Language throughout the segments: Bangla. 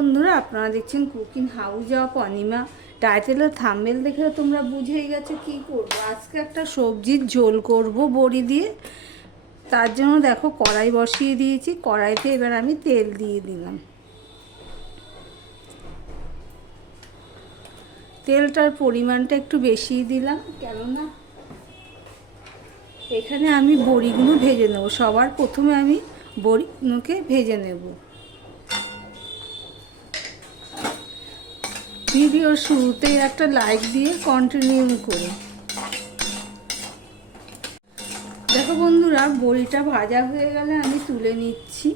বন্ধুরা, আপনারা দেখছেন কুকিং হাউস অফ অনিমা। টাইটেলের থাম্বেল দেখে তোমরা বুঝেই গেছো কি করব। আজকে একটা সবজির ঝোল করব বড়ি দিয়ে। তার জন্য দেখো কড়াই বসিয়ে দিয়েছি। কড়াইতে এবার আমি তেল দিয়ে দিলাম। তেলটার পরিমাণটা একটু বেশি দিলাম, কেননা এখানে আমি বড়িগুলো ভেজে নেব। সবার প্রথমে আমি বড়িগুলোকে ভেজে নেব। ভিডিওর শুরুতেই একটা লাইক দিয়ে কন্টিনিউ করে। দেখো বন্ধুরা, বড়িটা ভাজা হয়ে গেলে আমি তুলে নিচ্ছি।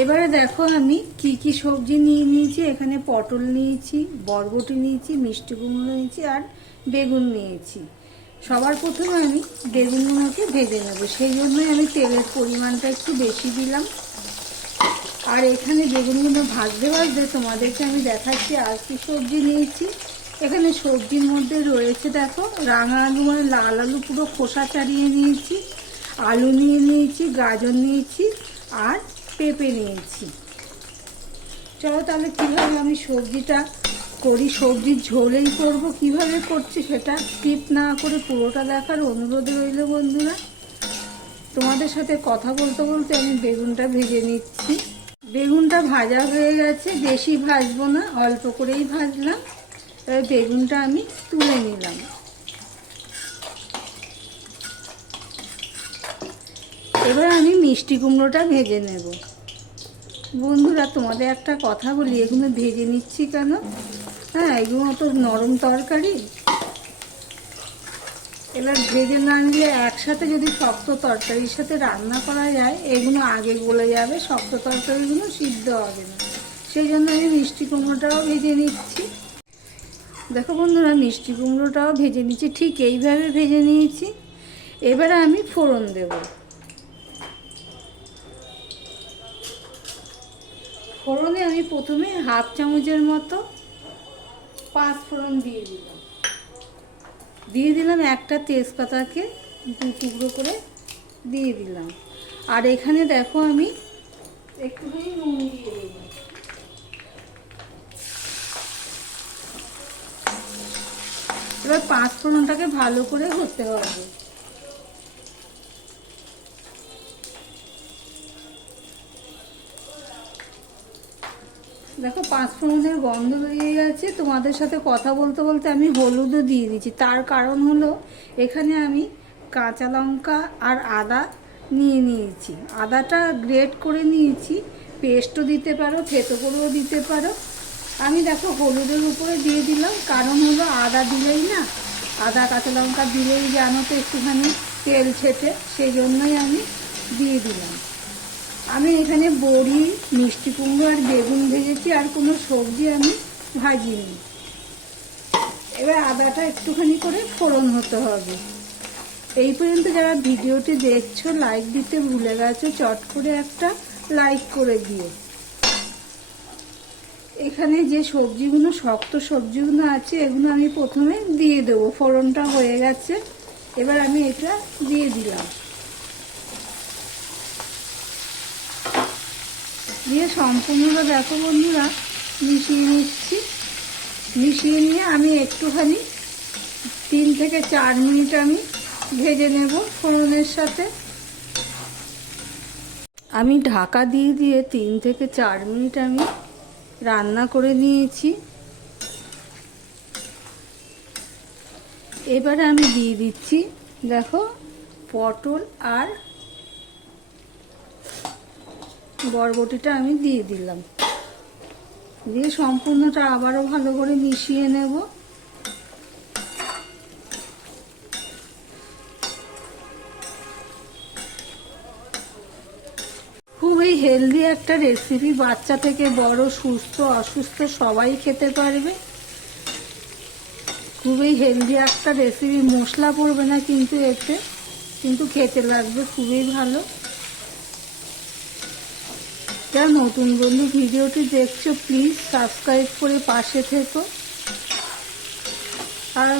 এবারে দেখো আমি কি কি সবজি নিয়ে নিয়েছি, এখানে পটল নিয়েছি, বরবটি নিয়েছি, মিষ্টি কুমড়ো নিয়েছি আর বেগুন নিয়েছি। সবার প্রথমে আমি বেগুনগুলোকে ভেজে নেব, সেই জন্যই আমি তেলের পরিমাণটা একটু বেশি দিলাম। আর এখানে বেগুনগুলো ভাজতে ভাজতে তোমাদেরকে আমি দেখাচ্ছি, আর কি সবজি নিয়েছি। এখানে সবজির মধ্যে রয়েছে দেখো, রাঙা আলু মানে লাল আলু পুরো খোসা ছাড়িয়ে নিয়েছি, আলু নিয়ে নিয়েছি, গাজর নিয়েছি, আর পেঁপে নিয়েছি। চলো তাহলে কীভাবে আমি সবজিটা করি, সবজির ঝোলেই করব, কীভাবে করছি সেটা স্কিপ না করে পুরোটা দেখার অনুরোধ রইল বন্ধুরা। তোমাদের সাথে কথা বলতে বলতে আমি বেগুনটা ভেজে নিচ্ছি। বেগুনটা ভাজা হয়ে গেছে, বেশি ভাজবো না, অল্প করেই ভাজলাম। এবার বেগুনটা আমি তুলে নিলাম। এবার আমি মিষ্টি কুমড়োটা ভেজে নেব। বন্ধুরা, তোমাদের একটা কথা বলি, এগুলো ভেজে নিচ্ছি কেন? হ্যাঁ এগুলো তো নরম তরকারি। এবার ভেজে না নিলে একসাথে যদি শক্ত তরকারির সাথে রান্না করা যায়, এগুলো আগে গলে যাবে, শক্ত তরকারিগুলো সিদ্ধ হবে না। সেই জন্য আমি মিষ্টি কুমড়োটাও ভেজে নিচ্ছি। দেখো বন্ধুরা, মিষ্টি কুমড়োটাও ভেজে নিচ্ছি, ঠিক এইভাবে ভেজে নিয়েছি। এবারে আমি ফোড়ন দেব। ফোড়নে আমি প্রথমে হাফ চামচের মতো পাঁচ ফোড়ন দিয়ে দিলাম। দিয়ে দিলাম একটা তেজপাতাকে দু টুকরো করে দিয়ে দিলাম। আর এখানে দেখো আমি একটুখানি নুন দিয়ে দিলাম। এবার পাঁচ ভালো করে হতে হবে। দেখো পাঁচ ফোড়নের গন্ধ বেরিয়ে গেছে। তোমাদের সাথে কথা বলতে বলতে আমি হলুদও দিয়ে দিচ্ছি তার কারণ হলো, এখানে আমি কাঁচা লঙ্কা আর আদা নিয়ে নিয়েছি। আদাটা গ্রেট করে নিয়েছি। পেস্টও দিতে পারো, থেতো করেও দিতে পারো। আমি দেখো, হলুদের উপরে দিয়ে দিলাম। কারণ হলো, আদা দিলেই না, আদা, কাঁচা লঙ্কা দিলেই জানো তো একটুখানি তেল ছেটে, সেই জন্যই আমি দিয়ে দিলাম। আমি এখানে বড়ি, মিষ্টি কুমড়ো আর বেগুন ভেজেছি, আর কোনো সবজি আমি ভাজিনি। এবার আদাটা একটুখানি করে ফোড়ন হতে হবে। এই পর্যন্ত যারা ভিডিওটি দেখছ লাইক দিতে ভুলে গেছো, চট করে একটা লাইক করে দিও। এখানে যে সবজিগুলো, শক্ত সবজিগুলো আছে, এগুলো আমি প্রথমে দিয়ে দেবো। ফোড়নটা হয়ে গেছে। এবার আমি এটা দিয়ে দিলাম। দিয়ে সম্পূর্ণ দেখো বন্ধুরা, মিশিয়ে নিচ্ছি। মিশিয়ে নিয়ে আমি একটুখানি তিন থেকে চার মিনিট আমি ভেজে নেব ফোড়নের সাথে। আমি ঢাকা দিয়ে দিয়ে তিন থেকে চার মিনিট আমি রান্না করে নিয়েছি। এবারে আমি দিয়ে দিচ্ছি, দেখো, পটল আর বরবটিটা আমি দিয়ে দিলাম। দিয়ে সম্পূর্ণটা আবারও ভালো করে মিশিয়ে নেব। খুবই হেলদি একটা রেসিপি বাচ্চা থেকে বড়, সুস্থ, অসুস্থ সবাই খেতে পারবে। খুবই হেলদি একটা রেসিপি মশলা পড়বে না কিন্তু এতে, কিন্তু খেতে লাগবে, খুবই ভালো। যারা নতুন বন্ধু ভিডিওটি দেখছ প্লিজ সাবস্ক্রাইব করে পাশে থেকো। আর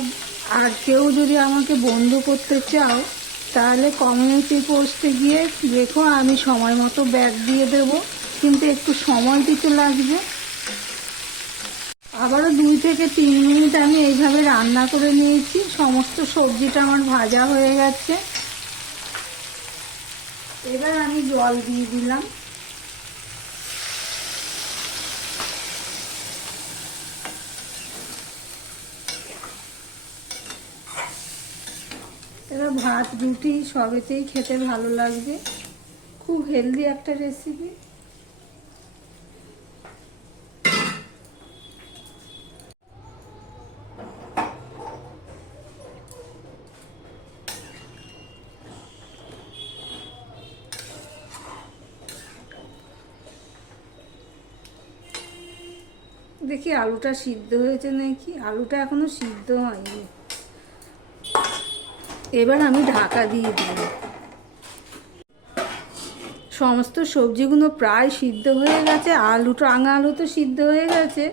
আর কেউ যদি আমাকে বন্ধু করতে চাও, তাহলে কমিউনিটি পোস্টে গিয়ে দেখো, আমি সময় মতো ব্যাগ দিয়ে দেব। কিন্তু একটু সময় দিতে লাগবে। আবারও দুই থেকে তিন মিনিট আমি এইভাবে রান্না করে নিয়েছি। সমস্ত সবজিটা আমার ভাজা হয়ে গেছে। এবার আমি জল দিয়ে দিলাম। এবার ভাত, রুটি সবেতেই খেতে ভালো লাগবে। খুব হেলদি একটা রেসিপি দেখি আলুটা সিদ্ধ হয়েছে নাকি? আলুটা এখনও সিদ্ধ হয়নি। এবার আমি ঢাকা দিয়ে দিই। সমস্ত সবজিগুলো প্রায় সিদ্ধ হয়ে গেছে, আলু টাঙা আলু তো সিদ্ধ হয়ে গেছে,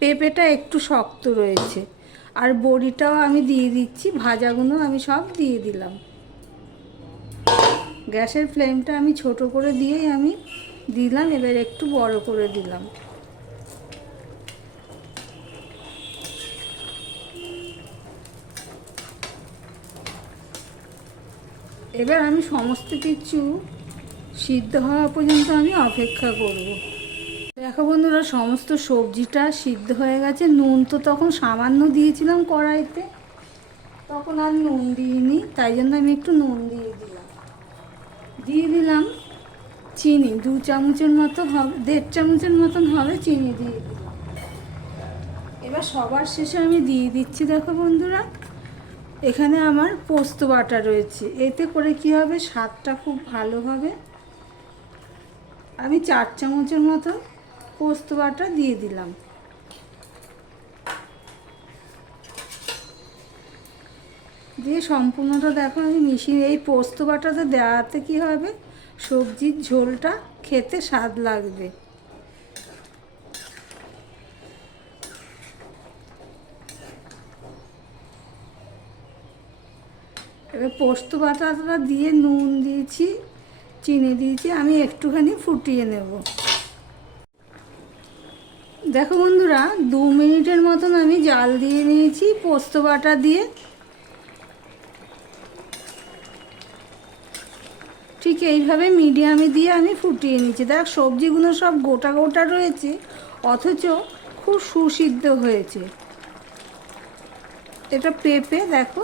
পেঁপেটা একটু শক্ত রয়েছে। আর বড়িটাও আমি দিয়ে দিচ্ছি, ভাজাগুলো আমি সব দিয়ে দিলাম। গ্যাসের ফ্লেমটা আমি ছোট করে দিয়েই আমি দিলাম, এবার একটু বড় করে দিলাম। এবার আমি সমস্ত কিছু সিদ্ধ হওয়া পর্যন্ত আমি অপেক্ষা করব। দেখো বন্ধুরা, সমস্ত সবজিটা সিদ্ধ হয়ে গেছে। নুন তো তখন সামান্য দিয়েছিলাম কড়াইতে। তখন আর নুন দিইনি, তাই জন্য আমি একটু নুন দিয়ে দিলাম। দিয়ে দিলাম চিনি, দু চামচের মতো হবে, দেড় চামচের মতন হবে চিনি দিয়ে দিলাম। এবার সবার শেষে আমি দিয়ে দিচ্ছি, দেখো বন্ধুরা। এখানে আমার পোস্ত বাটা রয়েছে। এতে করে কি হবে? স্বাদটা খুব ভালো হবে। আমি চার চামচের মতো পোস্ত বাটা দিয়ে দিলাম। দিয়ে সম্পূর্ণটা দেখো, আমি মিশিয়ে, এই পোস্ত বাটাতে দেওয়াতে কি হবে? সবজির ঝোলটা খেতে স্বাদ লাগবে। এবার পোস্ত বাটাটা দিয়ে নুন দিয়েছি, চিনি দিয়েছি, আমি একটুখানি ফুটিয়ে নেব। দেখো বন্ধুরা, দু মিনিটের মতন আমি জাল দিয়ে নিয়েছি পোস্ত বাটা দিয়ে। ঠিক এইভাবে মিডিয়ামে দিয়ে আমি ফুটিয়ে নিয়েছি। দেখ, সবজিগুলো সব গোটা গোটা রয়েছে, অথচ খুব সুসিদ্ধ হয়েছে। এটা পেঁপে, দেখো।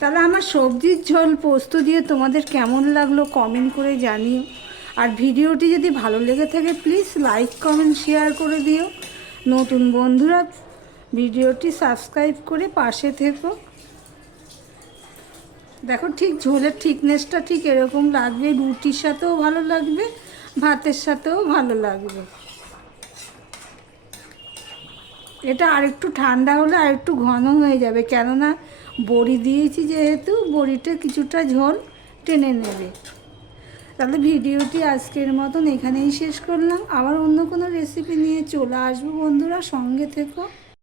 তাহলে আমার সবজির ঝোল পোস্ত দিয়ে তোমাদের কেমন লাগল কমেন্ট করে জানিও। আর ভিডিওটি যদি ভালো লেগে থাকে প্লিজ লাইক কমেন্ট শেয়ার করে দিও। নতুন বন্ধুরা, ভিডিওটি সাবস্ক্রাইব করে পাশে থেকো। দেখো ঠিক ঝোলের থিকনেসটা ঠিক এরকম লাগবে, রুটির সাথেও ভালো লাগবে, ভাতের সাথেও ভালো লাগবে। এটা আরেকটু ঠান্ডা হলে আরেকটু ঘন হয়ে যাবে। কেননা বড়ি দিয়েছি যেহেতু, বড়িটা কিছুটা ঝোল টেনে নেবে। তাহলে ভিডিওটি আজকের মতন এখানেই শেষ করলাম। আবার অন্য কোনো রেসিপি নিয়ে চলে আসব বন্ধুরা। সঙ্গে থেকো।